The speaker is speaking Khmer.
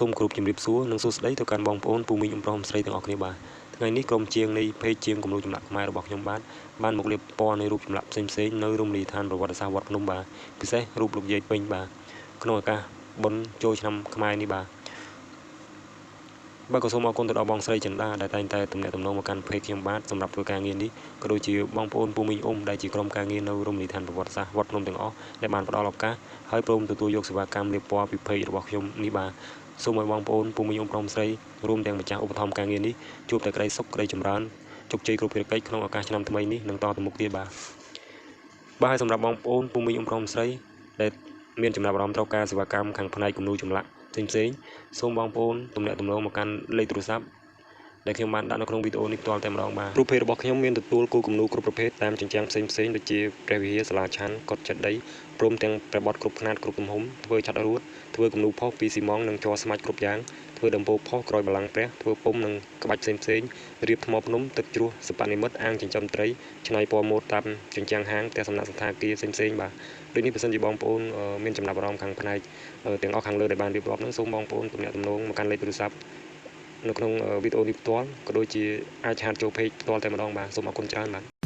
សូមគោរពជំរាបសួរនិងសួស្តីទៅកាន់បងប្អូនពូមីងអ៊ំប្រុសស្រីទាំងអស់គ្នាបាទថ្ងៃនេះក្រុមជាងនៃเพจជាងគំនូរចម្លាក់ខ្មែររបស់ខ្ញុំបានមកលាបពណ៌នៃរូបចម្លាក់ផ្សេងៗនៅរមណីយដ្ឋានប្រវត្តិសាស្ត្រវត្តភ្នំបាទពិសេសរូបលោកយាយពេញបាទក្នុងឱកាសបុណ្យចូលឆ្នាំខ្មែរនេះបាទក៏សូមអរគុណទៅដល់បងស្រីចិន្តាដែលតែងតែទំនាក់ទំនងមកកាន់เพจខ្ញុំបាទសម្រាប់ធ្វើការងារនេះក៏ដូចជាបងប្អូនពូមីងអ៊ំដែលជាក្រុមការងារនៅរមណីយដ្ឋានប្រវត្តិសាស្ត្រវត្តភ្នំទាំងអស់ដែលបានផ្ដល់ឱកាសហើយព្រមទទួលយកសេវាកម្មលាបពណ៌ពីเพจរបស់ខ្ញុំនេះបាទសូមឲ្យបងប្អូនពូមីងអ៊ំប្រុសស្រីរួមទាំងម្ចាស់ឧបត្ថម្ភការងារនេះជួបតែក្តីសុខក្តីចម្រើនជោគជ័យគ្រប់ភារកិច្ចក្នុងឱកាសឆ្នាំថ្មីនេះនិងតទៅមុខទៀតបាទហើយសម្រាប់បងប្អូនពូមីងអ៊ំប្រុសស្រីដែលមានចំណាប់អារម្មណ៍ត្រូវការសេវាកម្មខាងផ្នែកគំនូរចម្លាក់ផ្សេងសូមបងប្អូនទំនាក់ទំនងមកកាន់លេខទូរស័ព្ទដែលខ្ញុំបានដាក់នៅក្នុងវីដេអូនេះផ្ទាល់តែម្ដងបាទរូបភាពរបស់ខ្ញុំមានទទួលគូគំនូរគ្រប់ប្រភេទតាមជញ្ជាំងផ្សេងដូចជាព្រះវិហារសាលាឆាន់កុដិចេតិយព្រមទាំងព្រះបទគ្រប់ຂ្នាតគ្រប់ទំហំធ្វើឆាត់រួតធ្វើគំនូរផុសពីស៊ីម៉ង់និងជ័រស្មាច់គ្រប់យ៉ាងធ្វើដំបូលផុសក្រោយបល្ល័ង្កព្រះធ្វើពុំនិងក្បាច់ផ្សេងរៀបថ្មភ្នំទឹកជ្រោះសិប្បនិមិត្តអាងចិញ្ចឹមត្រីឆ្នៃពណ៌ម៉ូដតាមជញ្ជាំងហាងផ្ទះសំណាក់សន្តាគារផ្សេងបាទដូចនេះបើសិនជាបងប្អូនមានចំណាប់អារម្មណ៍ខាងផ្នែកទាំងអស់ខាងលើដែលបានរៀបរាប់នោះសូមបងប្អូនទំនាក់ទំនងមកកាន់លេខទូរស័ព្ទនៅក្នុងវីដេអូនេះផ្ទាល់ក៏ដូចជាអាចឆាតចូលเพจផ្ទាល់តែម្ដងបាទសូមអរគុណច្រើនបាទ